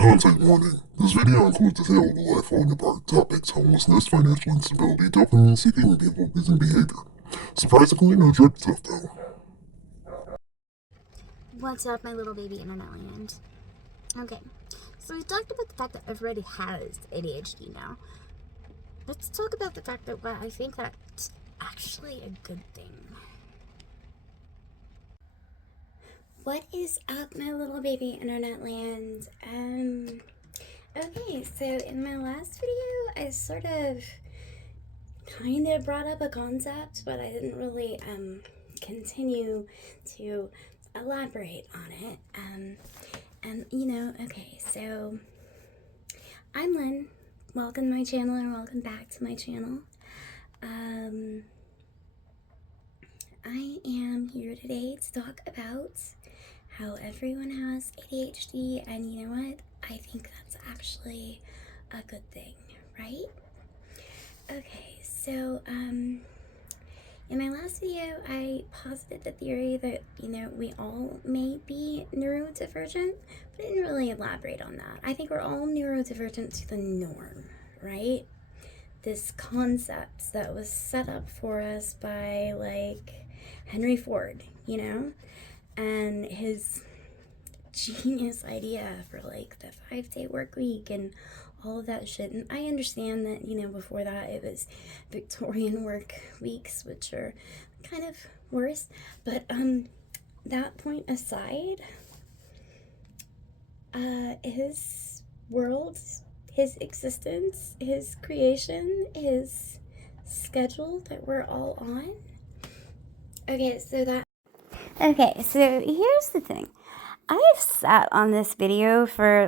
Content warning. This video includes a tale of a life falling apart, topics, homelessness, financial instability, dopamine seeking, and people-pleasing behavior. Surprisingly, no drip stuff though. What's up, my little baby internet land? Okay, so we talked about the fact that everybody has ADHD now. Let's talk about the fact that I think that's actually a good thing. What is up, my little baby internet land? Okay, so in my last video, I sort of kind of brought up a concept, but I didn't really continue to elaborate on it. Okay, so I'm Lynn. Welcome to my channel, and welcome back to my channel. I am here today to talk about how everyone has ADHD, and you know what? I think that's actually a good thing, right? Okay, so in my last video, I posited the theory that, we all may be neurodivergent, but I didn't really elaborate on that. I think we're all neurodivergent to the norm, right? This concept that was set up for us by, Henry Ford, and his genius idea for, the 5-day work week and all of that shit. And I understand that, before that it was Victorian work weeks, which are kind of worse. But that point aside, his world, his existence, his creation, his schedule that we're all on. Okay, so here's the thing. I have sat on this video for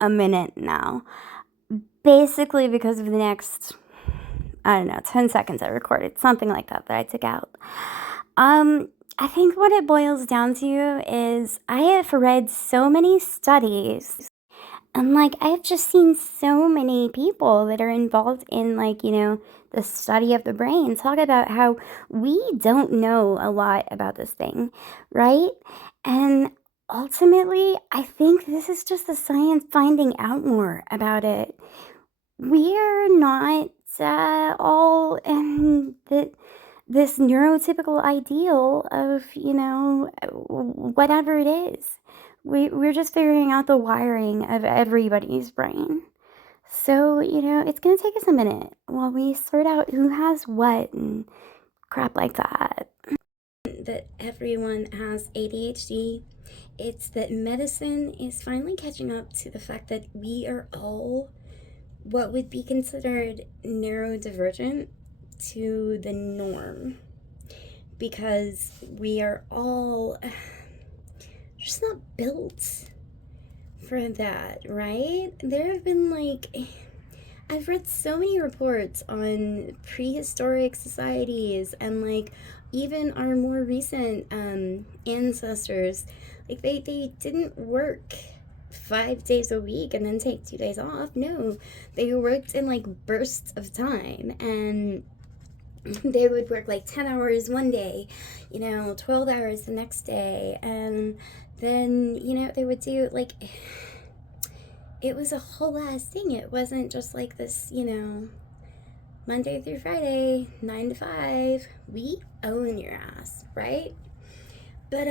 a minute now, basically because of the next, 10 seconds I recorded, something like that I took out. I think what it boils down to is I have read so many studies, and I have just seen so many people that are involved in the study of the brain talk about how we don't know a lot about this thing, right? And ultimately, I think this is just the science finding out more about it. We're not all in this neurotypical ideal of, whatever it is. We're just figuring out the wiring of everybody's brain. So, it's going to take us a minute while we sort out who has what and crap like that. That everyone has ADHD. It's that medicine is finally catching up to the fact that we are all what would be considered neurodivergent to the norm, because we are all just not built for that, right? There have been I've read so many reports on prehistoric societies and even our more recent ancestors. They didn't work 5 days a week and then take 2 days off. No, they worked in bursts of time, and they would work 10 hours one day, 12 hours the next day, and then they would do it was a whole ass thing. It wasn't just this, Monday through Friday, 9 to 5, we own your ass, right? But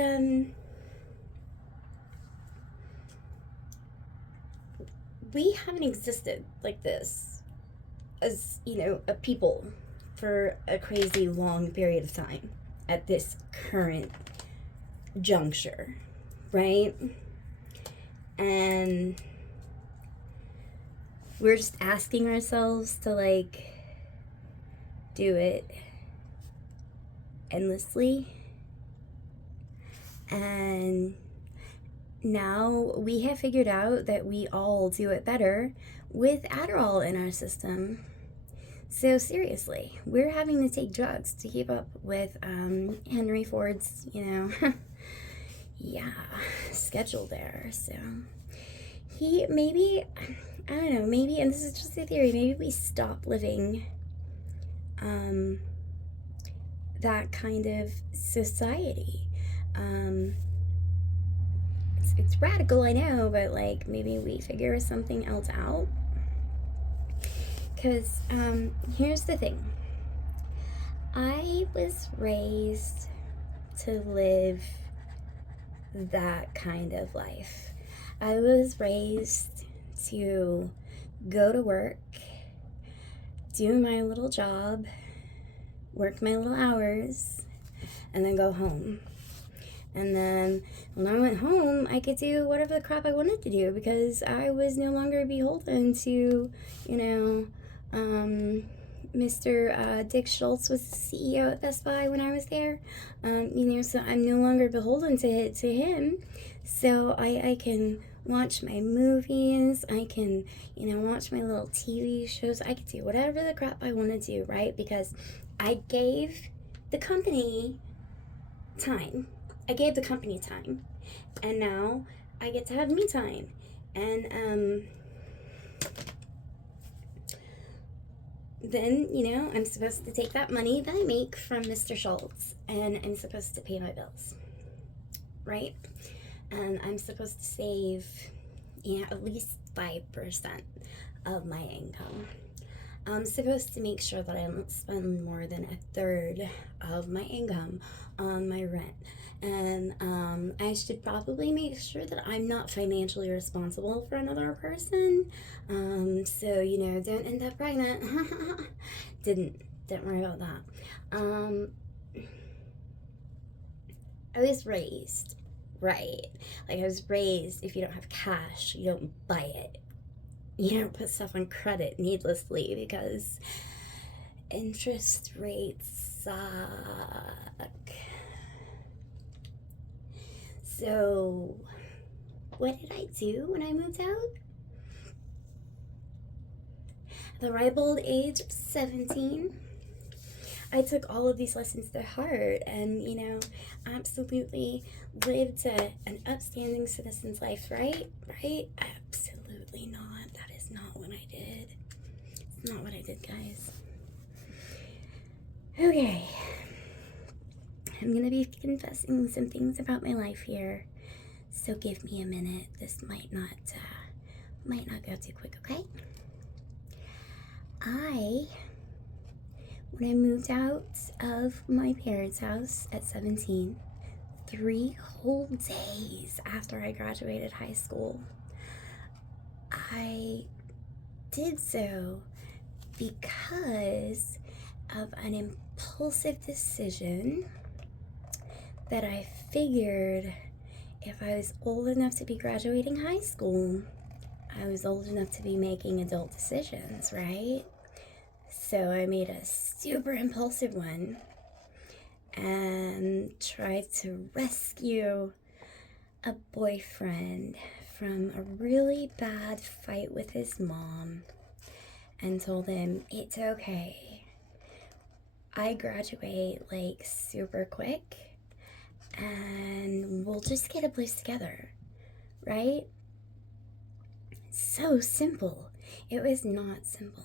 we haven't existed like this as, a people for a crazy long period of time at this current juncture, right? And we're just asking ourselves to do it endlessly. And now we have figured out that we all do it better with Adderall in our system. So seriously, we're having to take drugs to keep up with Henry Ford's, schedule there. So maybe, I don't know, maybe, and this is just a theory, maybe we stop living that kind of society. It's it's radical, I know, but like maybe we figure something else out. Because here's the thing. I was raised to live that kind of life. I was raised to go to work, do my little job, work my little hours, and then go home. And then when I went home, I could do whatever the crap I wanted to do because I was no longer beholden to, Mr. Dick Schultz was the CEO at Best Buy when I was there. So I'm no longer beholden to him. So I can watch my movies. I can, watch my little TV shows. I could do whatever the crap I want to do, right? Because I gave the company time. And now I get to have me time. And then, I'm supposed to take that money that I make from Mr. Schultz and I'm supposed to pay my bills, right? And I'm supposed to save, at least 5% of my income. I'm supposed to make sure that I don't spend more than a third of my income on my rent. And I should probably make sure that I'm not financially responsible for another person. So, don't end up pregnant. Don't worry about that. I was raised, right? Like I was raised, if you don't have cash, you don't buy it. You don't put stuff on credit needlessly because interest rates suck. So, what did I do when I moved out? At the ripe old age of 17, I took all of these lessons to heart and, absolutely lived an upstanding citizen's life, right? Right? Absolutely not. That is not what I did. It's not what I did, guys. Okay. I'm gonna be confessing some things about my life here, so give me a minute. This might not go too quick, okay? When I moved out of my parents' house at 17, 3 whole days after I graduated high school, I did so because of an impulsive decision that I figured if I was old enough to be graduating high school, I was old enough to be making adult decisions, right? So I made a super impulsive one and tried to rescue a boyfriend from a really bad fight with his mom and told him, it's okay. I graduate like super quick and we'll just get a place together, right? So simple. It was not simple.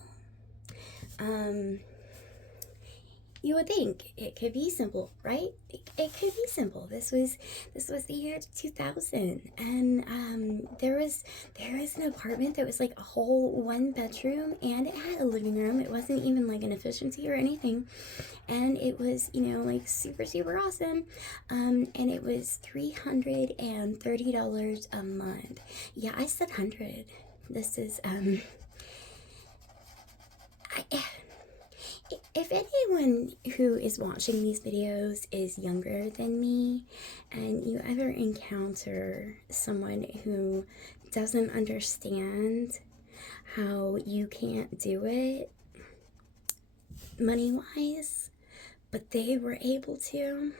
You would think it could be simple, right? It could be simple. This was the year 2000, and there was an apartment that was like a whole 1 bedroom, and it had a living room. It wasn't even like an efficiency or anything, and it was like super awesome. And it was $330 a month. Yeah, I said 100. This is if anyone who is watching these videos is younger than me and you ever encounter someone who doesn't understand how you can't do it money-wise, but they were able to,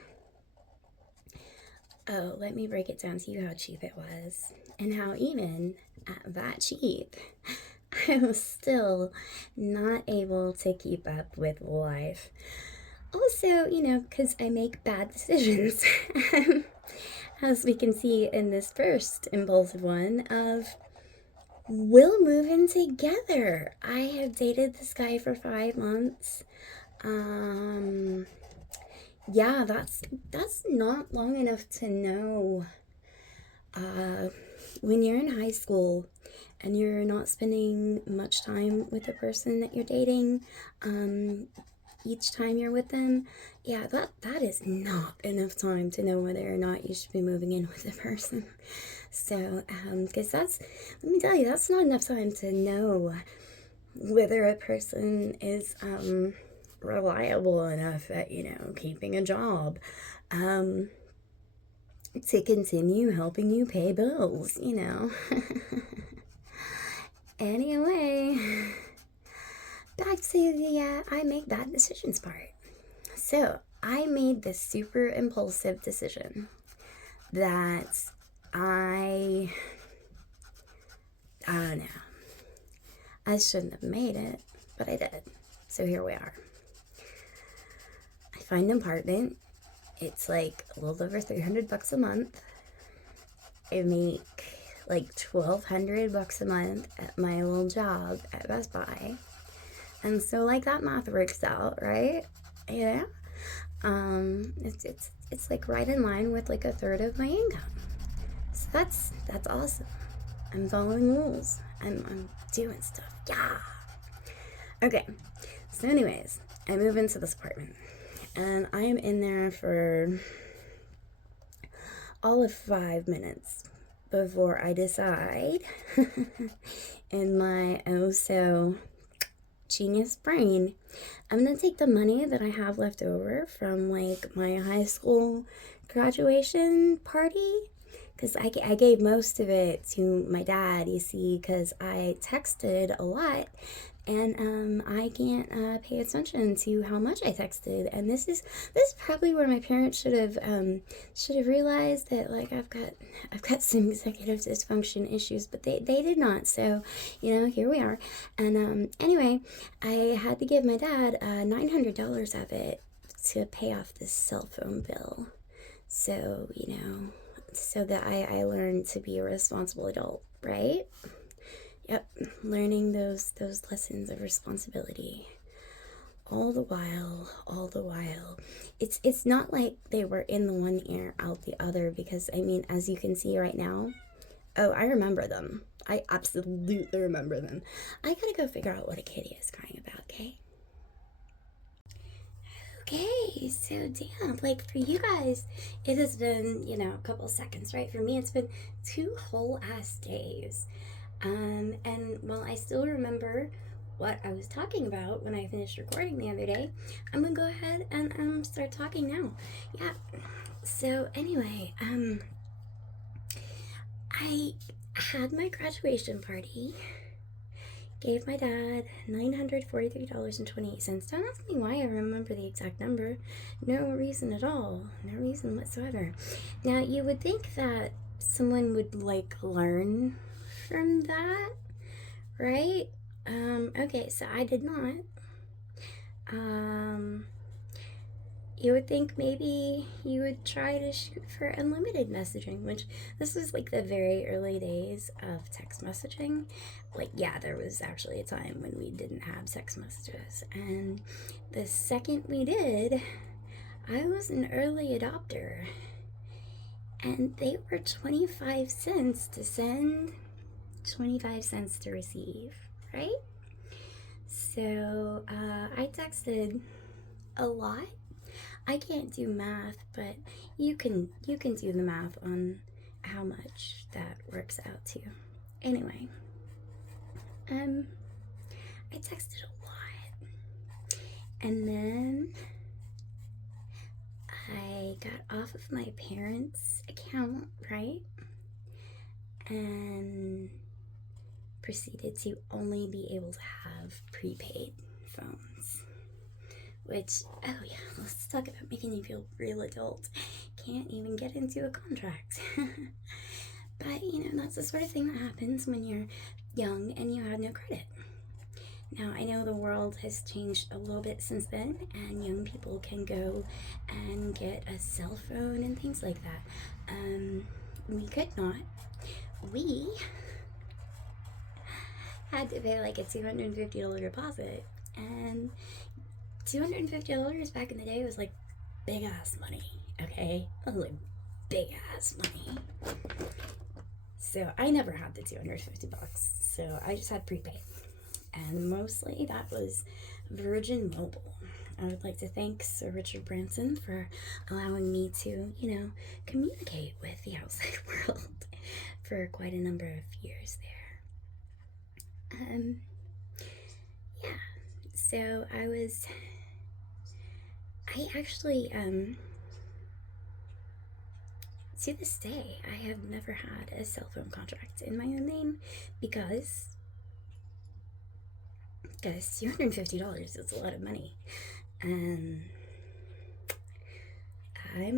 let me break it down to you how cheap it was and how even at that cheap, I was still not able to keep up with life. Also, because I make bad decisions, as we can see in this first impulsive one of, we'll move in together. I have dated this guy for 5 months. Yeah, that's not long enough to know uh, when you're in high school and you're not spending much time with the person that you're dating, each time you're with them, yeah, that is not enough time to know whether or not you should be moving in with the person. So, because let me tell you, that's not enough time to know whether a person is, reliable enough at, keeping a job, to continue helping you pay bills, Anyway, back to the I make bad decisions part. So, I made this super impulsive decision that I don't know. I shouldn't have made it, but I did. So here we are. I find an apartment. It's like a little over $300 a month. I make like $1,200 a month at my little job at Best Buy. And so like that math works out, right? Yeah. It's like right in line with like a third of my income. So that's awesome. I'm following rules. I'm doing stuff. Yeah. Okay. So anyways, I move into this apartment. And I am in there for all of 5 minutes before I decide in my oh so genius brain, I'm gonna take the money that I have left over from like my high school graduation party, because I gave most of it to my dad, you see, because I texted a lot, and I can't pay attention to how much I texted. And this is probably where my parents should have realized that like I've got some executive dysfunction issues, but they did not. So here we are. And anyway, I had to give my dad $900 of it to pay off this cell phone bill. So so that I learned to be a responsible adult, right? Yep, learning those lessons of responsibility. All the while. It's not like they were in the one ear, out the other, because, I mean, as you can see right now, oh, I remember them. I absolutely remember them. I gotta go figure out what a kitty is crying about, okay? Okay, so damn, like for you guys, it has been, a couple seconds, right? For me, it's been 2 whole ass days. And while I still remember what I was talking about when I finished recording the other day, I'm gonna go ahead and start talking now. Yeah. So anyway, I had my graduation party. Gave my dad $943.28. Don't ask me why I remember the exact number. No reason at all. No reason whatsoever. Now, you would think that someone would, like, learn from that, right? Okay, so I did not. You would think maybe you would try to shoot for unlimited messaging, which this was like the very early days of text messaging. Like, yeah, there was actually a time when we didn't have text messages. And the second we did, I was an early adopter. And they were 25 cents to send, 25 cents to receive, right? So I texted a lot. I can't do math, but you can do the math on how much that works out to. Anyway, I texted a lot, and then I got off of my parents' account, right? And proceeded to only be able to have prepaid phones. Which, oh yeah, let's talk about making you feel real adult. Can't even get into a contract. But, that's the sort of thing that happens when you're young and you have no credit. Now, I know the world has changed a little bit since then, and young people can go and get a cell phone and things like that. We could not. We had to pay like a $250 deposit, and $250 back in the day was like big ass money, okay? It was like big ass money. So I never had the $250, so I just had prepaid. And mostly that was Virgin Mobile. I would like to thank Sir Richard Branson for allowing me to, communicate with the outside world for quite a number of years there. Yeah, so I actually, to this day, I have never had a cell phone contract in my own name because $250 is a lot of money. I'm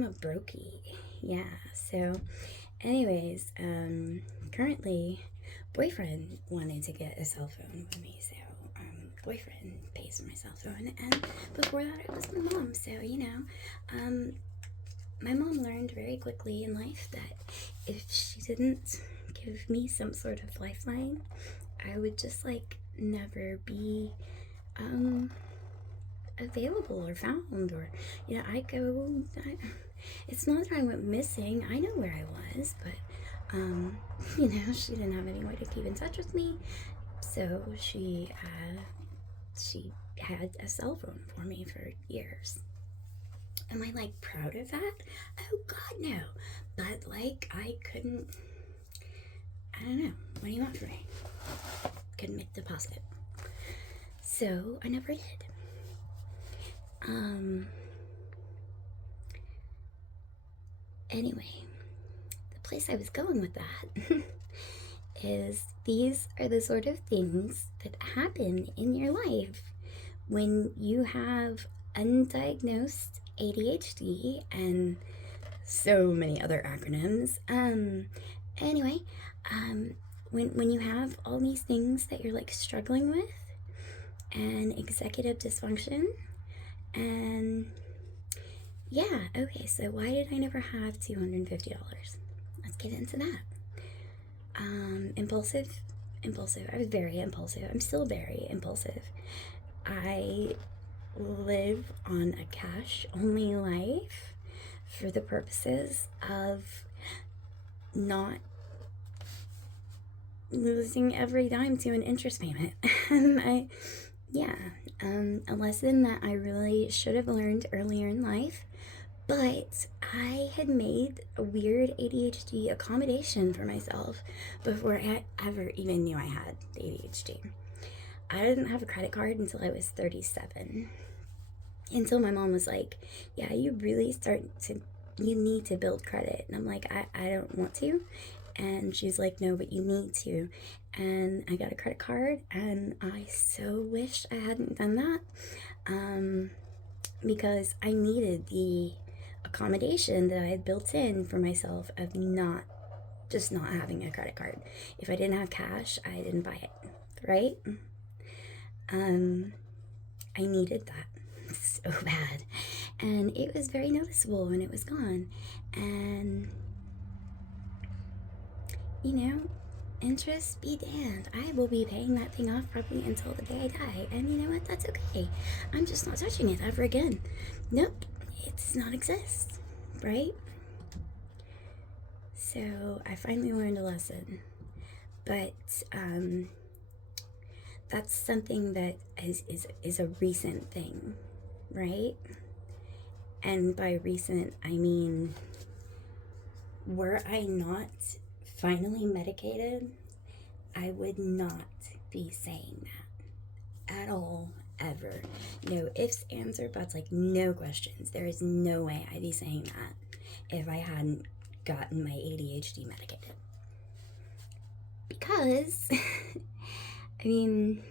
a brokey. Yeah, so anyways, currently boyfriend wanted to get a cell phone with me, so boyfriend pays for my cell phone, and before that it was my mom. So my mom learned very quickly in life that if she didn't give me some sort of lifeline, I would just never be available or found, or it's not that I went missing. I know where I was, but she didn't have any way to keep in touch with me, so she had a cell phone for me for years. Am I proud of that? Oh God, no. But I couldn't. I don't know. What do you want from me? Couldn't make the deposit, so I never did. Anyway, the place I was going with that is these are the sort of things that happen in your life when you have undiagnosed ADHD and so many other acronyms. Anyway, when you have all these things that you're struggling with, and executive dysfunction, and yeah, okay, so why did I never have $250? Let's get into that. Impulsive. I was very impulsive. I'm still very impulsive. I live on a cash-only life for the purposes of not losing every dime to an interest payment. And a lesson that I really should have learned earlier in life, but I had made a weird ADHD accommodation for myself before I ever even knew I had ADHD. I didn't have a credit card until I was 37. Until my mom was like, yeah, you need to build credit. And I'm like, I don't want to. And she's like, no, but you need to. And I got a credit card, and I so wish I hadn't done that, because I needed the accommodation that I had built in for myself of not having a credit card. If I didn't have cash, I didn't buy it, right? I needed that so bad, and it was very noticeable when it was gone. And interest be damned. I will be paying that thing off probably until the day I die. And you know what? That's okay. I'm just not touching it ever again. Nope. It does not exist. Right? So I finally learned a lesson. But that's something that is a recent thing. Right? And by recent, I mean, were I not finally medicated, I would not be saying that at all, ever. No ifs, ands, or buts, no questions. There is no way I'd be saying that if I hadn't gotten my ADHD medicated. Because, I mean,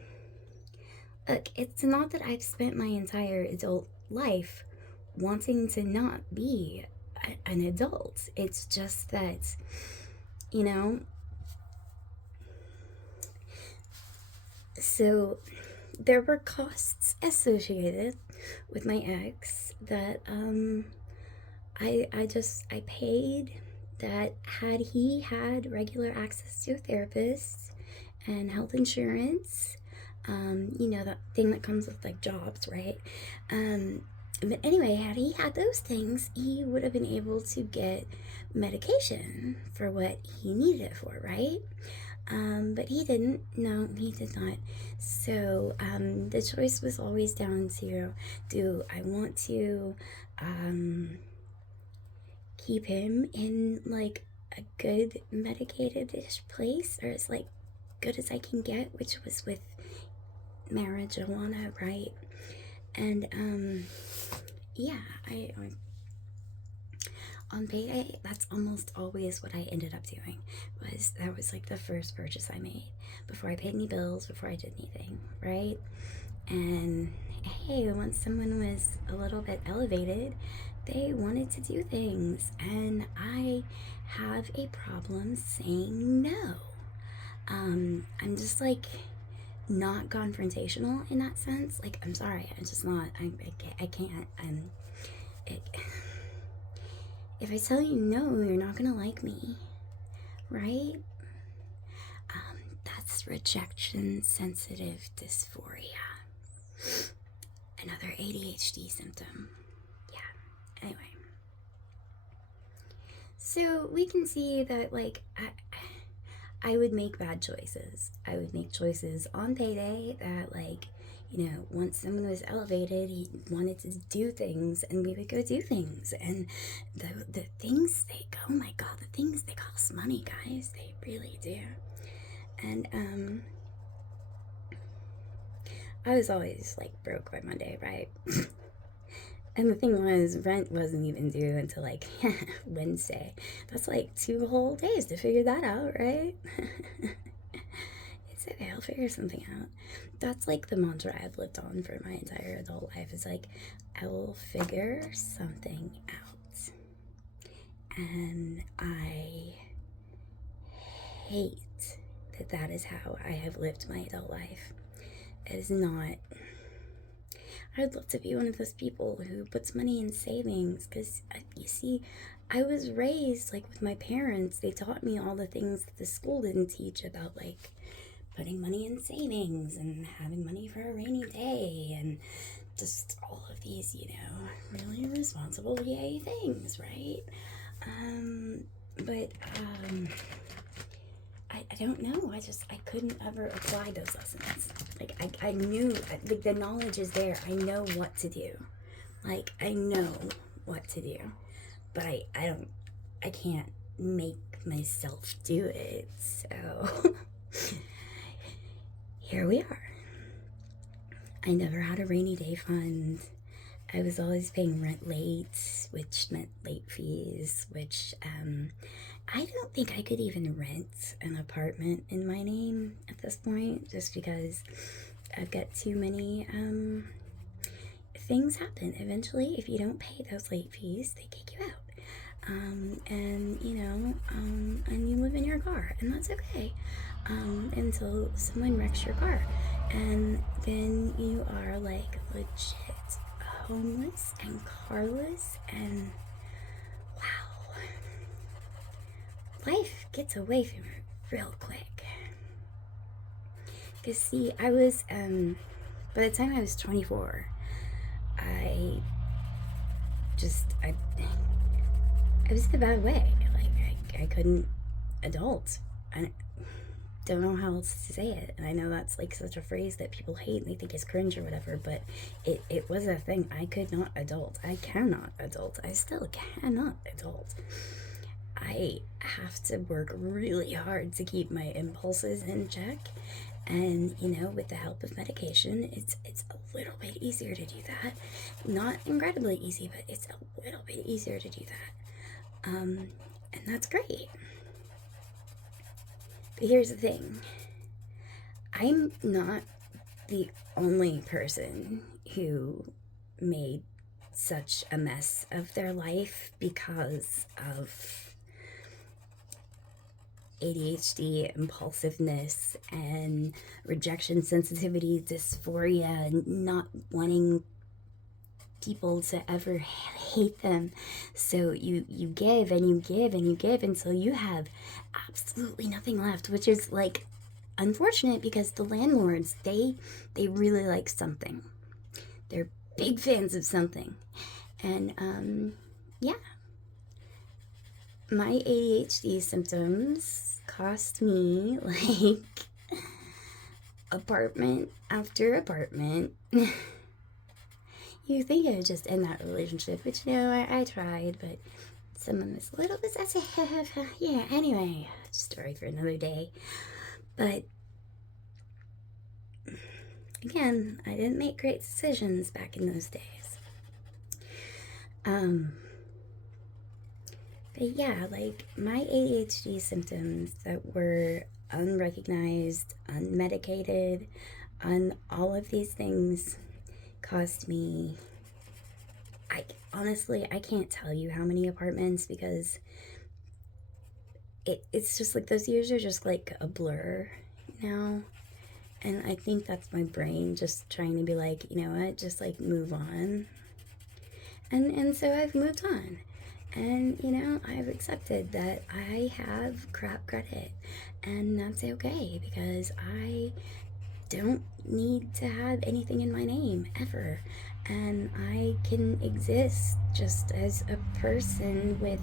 look, it's not that I've spent my entire adult life wanting to not be an adult. It's just that, so there were costs associated with my ex that I paid, that had he had regular access to a therapist and health insurance, that thing that comes with jobs, right? But anyway, had he had those things, he would have been able to get medication for what he needed it for, right? But he didn't. No, he did not. So the choice was always down to, do I want to keep him in like a good medicated-ish place, or as like good as I can get, which was with marijuana, right? And yeah, I on payday, that's almost always what I ended up doing. That was like the first purchase I made before I paid any bills, before I did anything, right? And hey, once someone was a little bit elevated, they wanted to do things, and I have a problem saying no. I'm just like not confrontational in that sense. Like, I'm sorry, I'm just not. I can't. It, if I tell you no, you're not gonna like me, right? That's rejection sensitive dysphoria. Another ADHD symptom. Yeah. Anyway. So we can see that, like, I would make bad choices. I would make choices on payday that, like, you know, once someone was elevated, he wanted to do things, and we would go do things. And the things oh my God, the things, they cost money, guys. They really do. And I was always like broke by Monday, right? And the thing was, rent wasn't even due until like Wednesday. That's like 2 whole days to figure that out, right? It's okay, I'll figure something out. That's like the mantra I've lived on for my entire adult life. Is like, I will figure something out. And I hate that is how I have lived my adult life. It is not. I'd love to be one of those people who puts money in savings, because you see, I was raised like with my parents. They taught me all the things that the school didn't teach about, like putting money in savings and having money for a rainy day, and just all of these, you know, really responsible yay things, right? But I don't know. I couldn't ever apply those lessons. Like, I knew, like, the knowledge is there. I know what to do. Like, I know what to do. But I can't make myself do it. So, here we are. I never had a rainy day fund. I was always paying rent late, which meant late fees, which, I don't think I could even rent an apartment in my name at this point, just because I've got too many, things happen. Eventually, if you don't pay those late fees, they kick you out. And, you know, and you live in your car, and that's okay, until someone wrecks your car. And then you are, like, legit homeless and carless, and wow, life gets away from you real quick. Because, see, I was, by the time I was 24, I was in a bad way. Like, I couldn't adult. I don't know how else to say it. And I know that's like such a phrase that people hate and they think is cringe or whatever, but it was a thing. I could not adult. I cannot adult. I still cannot adult. I have to work really hard to keep my impulses in check. And, you know, with the help of medication, it's a little bit easier to do that. Not incredibly easy, but it's a little bit easier to do that. And that's great. But here's the thing. I'm not the only person who made such a mess of their life because of ADHD, impulsiveness, and rejection sensitivity, dysphoria, and not wanting people to ever hate them. So you give and you give and you give until you have absolutely nothing left, which is like unfortunate, because the landlords, they really like something. They're big fans of something. And yeah, my ADHD symptoms cost me like apartment after apartment. You think I would just end that relationship, which I tried, but someone was a little possessive. Yeah, anyway, story for another day. But again, I didn't make great decisions back in those days. But yeah, like my ADHD symptoms that were unrecognized, unmedicated, all of these things cost me, honestly, I can't tell you how many apartments, because it's just like those years are just like a blur now. And I think that's my brain just trying to be like, you know what, just like move on. And so I've moved on. And, I've accepted that I have crap credit. And that's okay, because I don't need to have anything in my name ever. And I can exist just as a person with,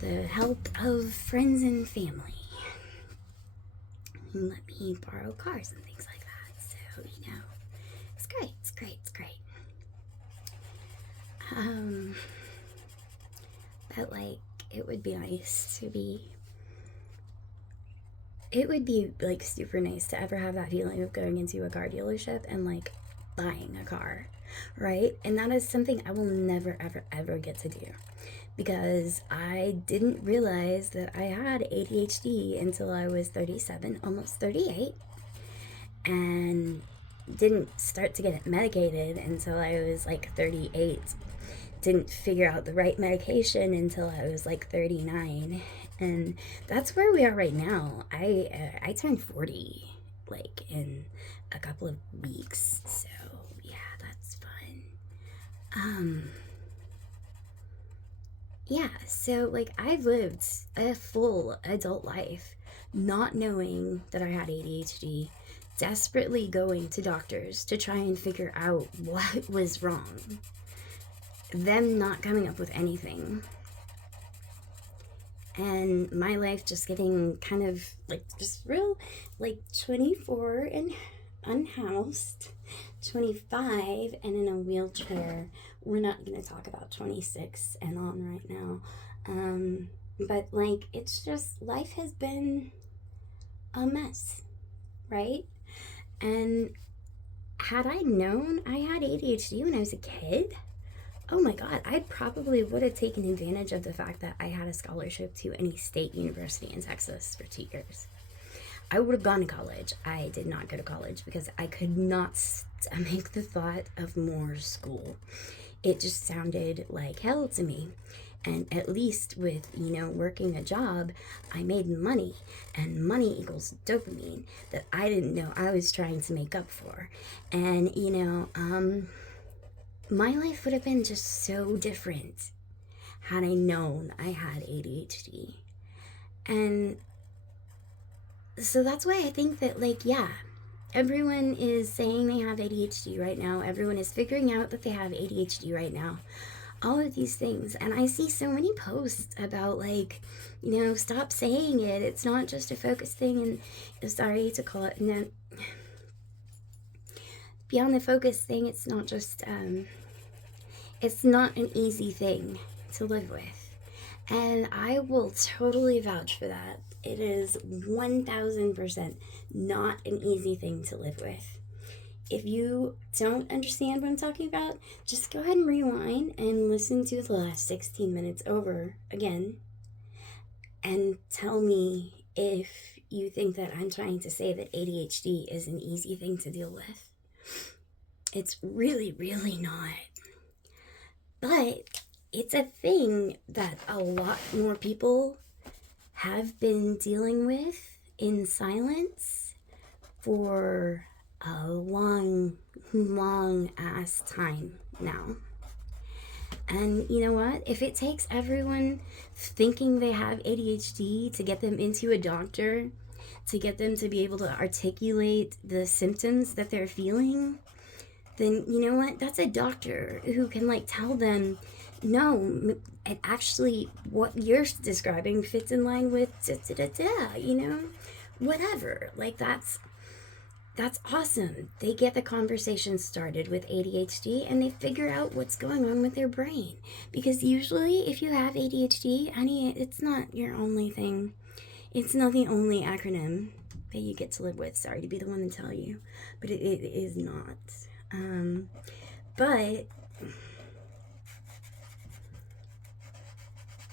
the help of friends and family who let me borrow cars and things like that. So, it's great, it's great, it's great. But like, it would be like super nice to ever have that feeling of going into a car dealership and like buying a car, right? And that is something I will never ever ever get to do, because I didn't realize that I had ADHD until I was 37, almost 38, and didn't start to get it medicated until I was like 38. Didn't figure out the right medication until I was like 39. And that's where we are right now. I turned 40 like in a couple of weeks, so yeah, that's fun. Yeah, so like I've lived a full adult life not knowing that I had ADHD, desperately going to doctors to try and figure out what was wrong, them not coming up with anything, and my life just getting kind of like just real like 24 and unhoused, 25 and in a wheelchair. We're not going to talk about 26 and on right now. But like, it's just, life has been a mess, right? And had I known I had ADHD when I was a kid, oh my God, I probably would have taken advantage of the fact that I had a scholarship to any state university in Texas for 2 years. I would have gone to college. I did not go to college because I could not stomach the thought of more school. It just sounded like hell to me. And at least with, working a job, I made money, and money equals dopamine that I didn't know I was trying to make up for. And, my life would have been just so different had I known I had ADHD. And so that's why I think that, like, yeah, everyone is saying they have ADHD right now. Everyone is figuring out that they have ADHD right now. All of these things. And I see so many posts about, like, stop saying it. It's not just a focus thing. And sorry to call it, and then beyond the focus thing, it's not just, it's not an easy thing to live with. And I will totally vouch for that. It is 1000% not an easy thing to live with. If you don't understand what I'm talking about, just go ahead and rewind and listen to the last 16 minutes over again and tell me if you think that I'm trying to say that ADHD is an easy thing to deal with. It's really, really not. But it's a thing that a lot more people have been dealing with in silence for a long, long ass time now. And you know what? If it takes everyone thinking they have ADHD to get them into a doctor, to get them to be able to articulate the symptoms that they're feeling, then you know what? That's a doctor who can like tell them, no, it actually what you're describing fits in line with da da da da. You know, whatever. Like that's awesome. They get the conversation started with ADHD and they figure out what's going on with their brain. Because usually, if you have ADHD, honey, it's not your only thing. It's not the only acronym that you get to live with. Sorry to be the one to tell you, but it is not. But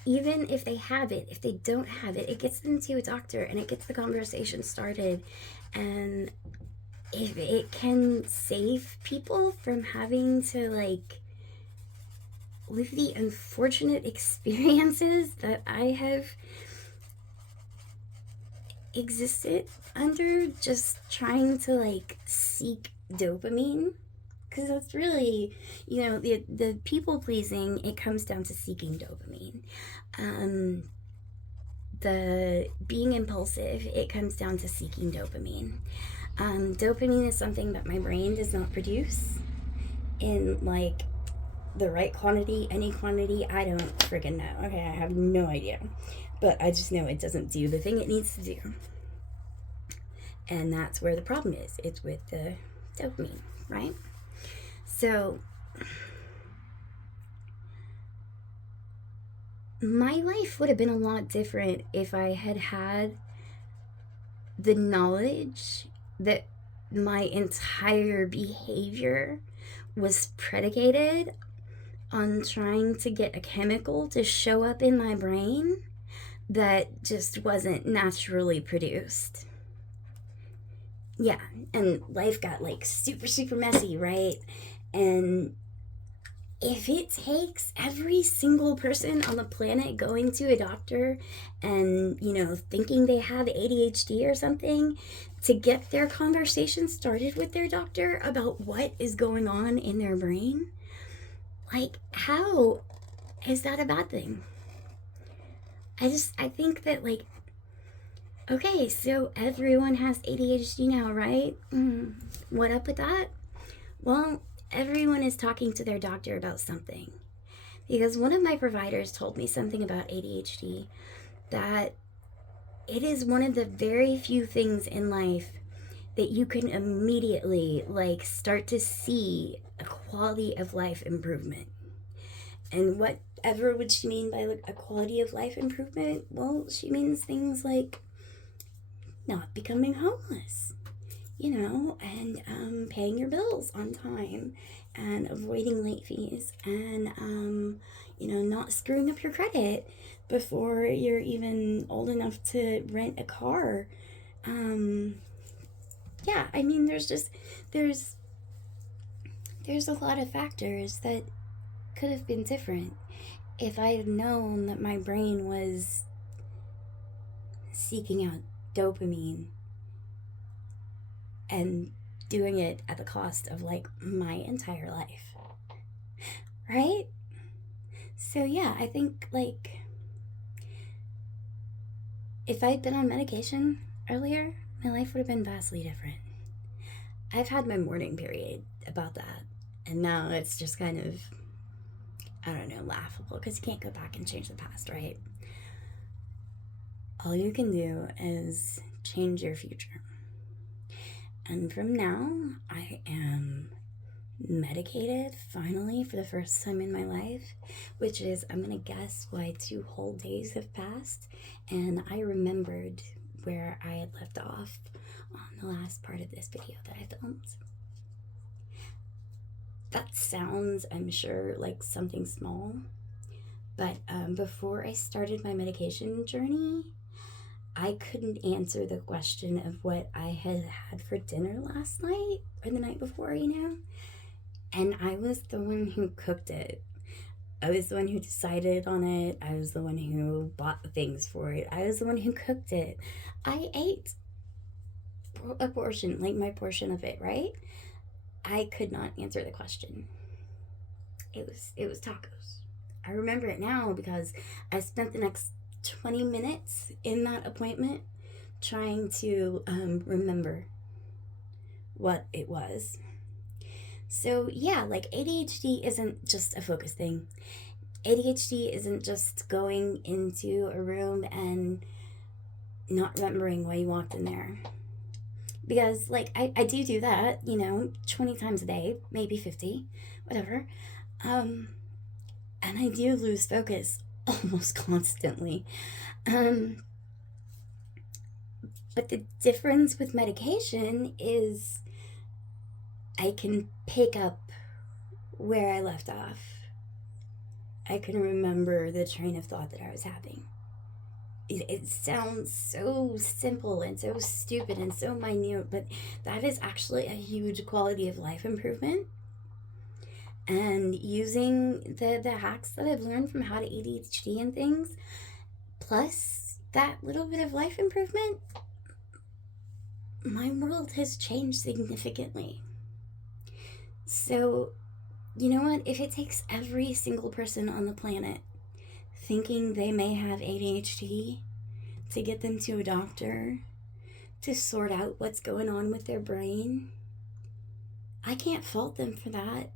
even if they have it, if they don't have it, it gets them to a doctor and it gets the conversation started. And if it can save people from having to like live the unfortunate experiences that I have existed under, just trying to like seek dopamine, because that's really, you know, the people pleasing, it comes down to seeking dopamine. The being impulsive, it comes down to seeking dopamine. Dopamine is something that my brain does not produce in like the right quantity, any quantity. I don't friggin' know. Okay, I have no idea. But I just know it doesn't do the thing it needs to do. And that's where the problem is. It's with the dopamine, right? So my life would have been a lot different if I had had the knowledge that my entire behavior was predicated on trying to get a chemical to show up in my brain that just wasn't naturally produced. Yeah, and life got like super, super messy, right? And if it takes every single person on the planet going to a doctor and, you know, thinking they have ADHD or something to get their conversation started with their doctor about what is going on in their brain, like, how is that a bad thing? I think that, like, okay, so everyone has ADHD now, right? What up with that? Well, everyone is talking to their doctor about something. Because one of my providers told me something about ADHD, that it is one of the very few things in life that you can immediately like start to see a quality of life improvement. And whatever would she mean by like a quality of life improvement? Well, she means things like not becoming homeless, you know, and paying your bills on time and avoiding late fees and, you know, not screwing up your credit before you're even old enough to rent a car. Yeah, I mean, there's a lot of factors that could have been different if I had known that my brain was seeking out dopamine and doing it at the cost of like my entire life. Right? So yeah, I think like if I'd been on medication earlier, my life would have been vastly different. I've had my mourning period about that, and now it's just kind of, I don't know, laughable because you can't go back and change the past, right? All you can do is change your future. And from now, I am medicated finally for the first time in my life, which is, I'm gonna guess why 2 whole days have passed, and I remembered where I had left off on the last part of this video that I filmed. That sounds, I'm sure, like something small, but before I started my medication journey, I couldn't answer the question of what I had had for dinner last night or the night before, you know? And I was the one who cooked it. I was the one who decided on it. I was the one who bought the things for it. I was the one who cooked it. I ate a portion, like my portion of it, right? I could not answer the question. It was tacos. I remember it now because I spent the next 20 minutes in that appointment trying to remember what it was. So, yeah, like ADHD isn't just a focus thing. ADHD isn't just going into a room and not remembering why you walked in there. Because, like, I do that, 20 times a day, maybe 50, whatever. Um, and I do lose focus almost constantly. Um, but the difference with medication is I can pick up where I left off. I can remember the train of thought that I was having. It sounds so simple and so stupid and so minute, but that is actually a huge quality of life improvement. And using the hacks that I've learned from how to ADHD and things, plus that little bit of life improvement, my world has changed significantly. So, you know what? If it takes every single person on the planet thinking they may have ADHD to get them to a doctor to sort out what's going on with their brain, I can't fault them for that.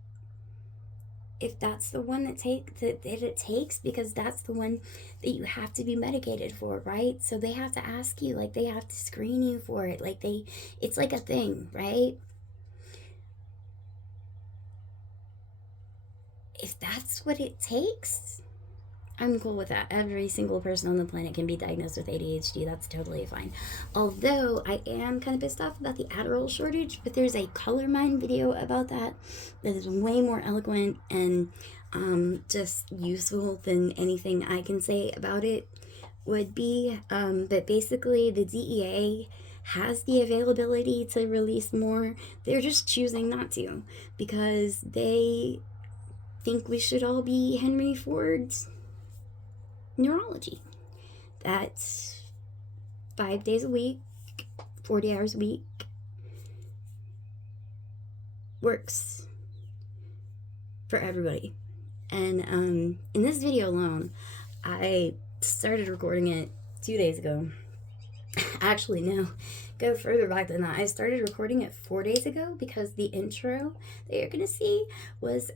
If that's the one that it takes, because that's the one that you have to be medicated for, right? So they have to ask you, like, they have to screen you for it, like it's like a thing, right? If that's what it takes, I'm cool with that. Every single person on the planet can be diagnosed with ADHD. That's totally fine. Although I am kind of pissed off about the Adderall shortage, but there's a Color Mind video about that that is way more eloquent and just useful than anything I can say about it would be. But basically, the DEA has the availability to release more. They're just choosing not to because they think we should all be Henry Ford's neurology. That's 5 days a week, 40 hours a week, works for everybody. And in this video alone, I started recording it 2 days ago. Actually, no, go further back than that. I started recording it 4 days ago because the intro that you're gonna see was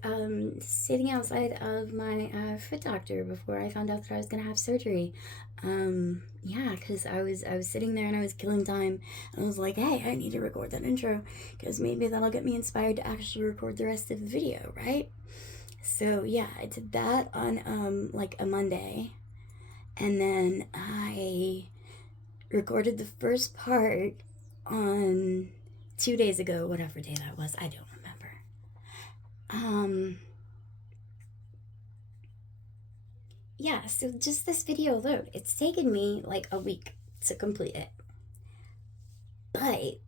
sitting outside of my foot doctor before I found out that I was gonna have surgery. Yeah, because I was sitting there and I was killing time. And I was like, hey, I need to record that intro because maybe that'll get me inspired to actually record the rest of the video, right? So yeah, I did that on like a Monday, and then I recorded the first part on 2 days ago, whatever day that was, I don't remember. Yeah, so just this video alone, it's taken me like a week to complete it. But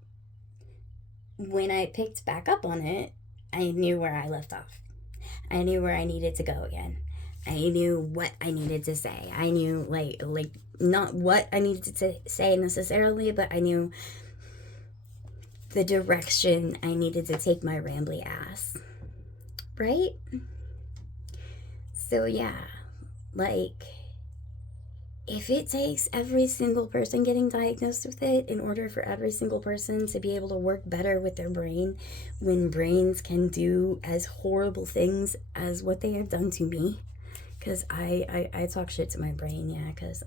when I picked back up on it, I knew where I left off. I knew where I needed to go again. I knew what I needed to say. I knew like not what I needed to say necessarily, but I knew the direction I needed to take my rambly ass. Right? So yeah, like if it takes every single person getting diagnosed with it in order for every single person to be able to work better with their brain, when brains can do as horrible things as what they have done to me, because I talk shit to my brain, yeah, because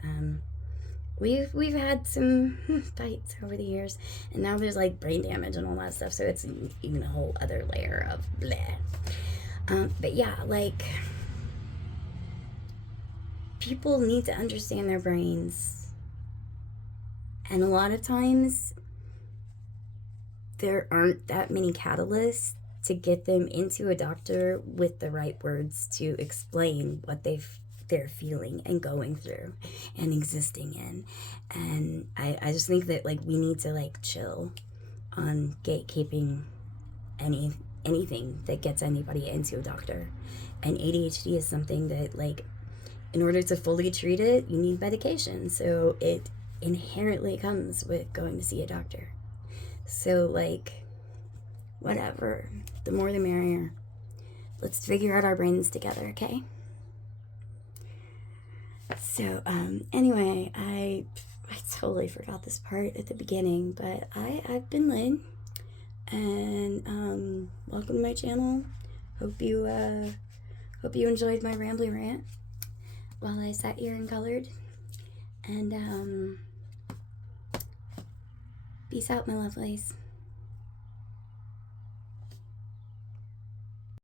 we've had some fights over the years, and now there's like brain damage and all that stuff, so it's even a whole other layer of bleh. But yeah, like people need to understand their brains, and a lot of times there aren't that many catalysts to get them into a doctor with the right words to explain what they're feeling and going through and existing in. And I just think that like we need to like chill on gatekeeping anything that gets anybody into a doctor. And ADHD is something that like in order to fully treat it, you need medication. So it inherently comes with going to see a doctor. So, like, whatever. The more the merrier. Let's figure out our brains together, okay? So, anyway, I totally forgot this part at the beginning, but I've been Lynn, And welcome to my channel. Hope you enjoyed my rambly rant while I sat here and colored. And peace out, my lovelies.